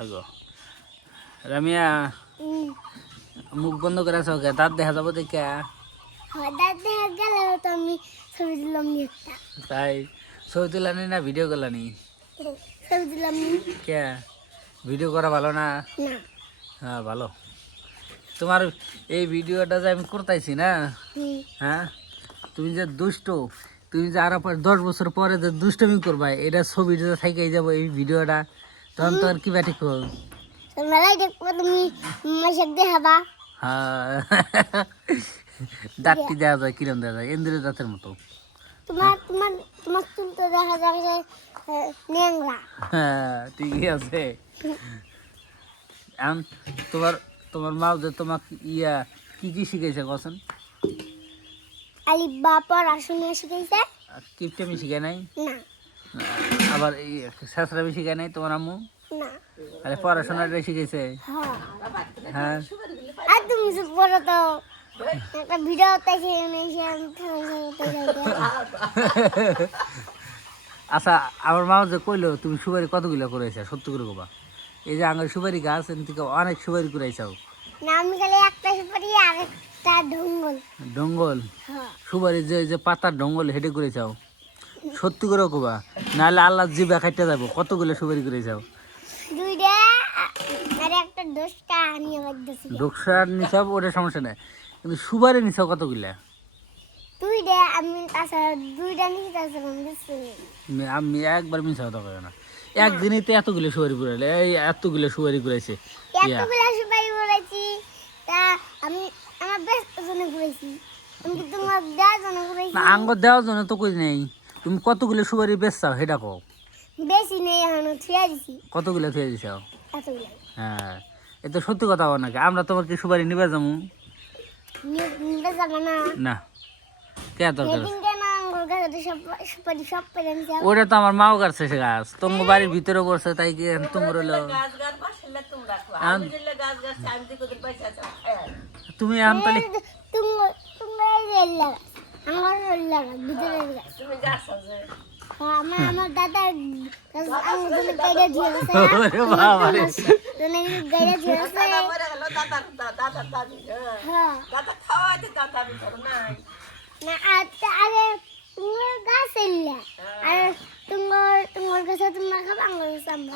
আগো রামিয়া মুখ বন্ধ করে আছো কে? দাঁত দেখা যাবো দেখে। দাঁত দেখা গেল তো আমি ছবি দিলাম নি একটা। তাই ছবি তুলানি না ভিডিও করলানি? ছবি দিলাম নি। কে ভিডিও করা ভালো না? না। হ্যাঁ ভালো। তোমার এই ভিডিওটা যে আমি করতেছি না, হ্যাঁ তুমি যে দুষ্ট, তুমি যে আরো 10 বছর পরে যে দুষ্টমি করবা, এটা ছবিটা থাকেই যাবো এই ভিডিওটা, তখন তো আর কি ব্যাটিক মেলায় দেখবো তুমি মাসের দেখাবা। হ্যাঁ দাঁতটি দেওয়া যায়, কিরম দেওয়া যায়, ইন্দ্রের দাঁতের মতো। তোমার তোমার তোমার চুল তো দেখা যায় যে ন্যাংরা। হ্যাঁ ঠিকই আছে। এখন তোমার তোমার মা যে তোমাকে কি কি শিখেছে কখন? আলিফ বা পড়াশোনা শিখাইছে? কিপটেমি শিখে নাই? না। আবার এই শাস্ত্রাবি শিখে নাই তোমার আম্মু? না। আরে পড়াশোনাটা শিখেছে। হ্যাঁ। হ্যাঁ আর তুমি চুপ করো তো। একটা ভিডিও তাইছে আচ্ছা আমার মা যে কইলো তুমি সুপারি কতগুলো করেছে, সত্য করে কবা। এই যে আঙের সুপারি গাছ এর থেকে অনেক সুপারি করেছাও। না আমি খালি একটা সুপারি আর একটা ঢঙ্গল। ডঙ্গল হ্যাঁ। সুপারি যে পাতার ডঙ্গল হেঁটে করেছাও, সত্যি করে কবা, নাহলে আল্লাহ জিবা খাইতে যাবো। কতগুলো সুপারি করেছাও? দুইটা আর একটা দোষটা নিয়ে বাজতেছি। ডোকসার নিছাও ওটা সমস্যা নেই, কিন্তু সুপারি নিছাও কতগুলা? দুইটা আমি তাছাড়া দুইটা নিয়ে তাছাড়া আমি দেখছি। আমি একবার মিশা কথা কই না। একদিনই তো এতগুলো সুপারি কুড়াইলে, এই এতগুলো সুপারি কুড়াইছে। এতগুলা সুপারি করেছি তা আমি আমার ব্যস্ত জন্য করেছি। আমি কি তোমার দেওয়ার জন্য করেছি? না আঙ্গ দেওয়ার জন্য তো কই নেই। তুমি কতগুলো সুপারি বেচছাও সেটা কও। বেশি নেই এখনো ছুঁয়া দিছি কতগুলো থুয়ে দিছাও? এতগুলা। হ্যাঁ এ তো সত্যি কথা বল নাকি? আমরা তোমার কি সুপারি নিবে যাবো? নিবে যাবে না। না কে দরকার? সেদিন কেন আমার কাছে সব সুপারি সব পেলেন যাও। ওটা তো আমার মাও গাছে সে গাছ, তোমার বাড়ির ভিতরে করছে, তাই কি তোমার হলো? তুমি এখন তাহলে তুমি এই যে লাগা আমার লাগা ভিতরে লাগা আমার আমার দাদা আমার জন্য গাইডা দিয়ে গেছে। ওরে বাবা রে। জন্য গাইডা দিয়ে গেছে। হ্যাঁ না আরে তোমার গাছ এলা আর তোমার কাছে তোমরা খাবা আমার কাছে আমরা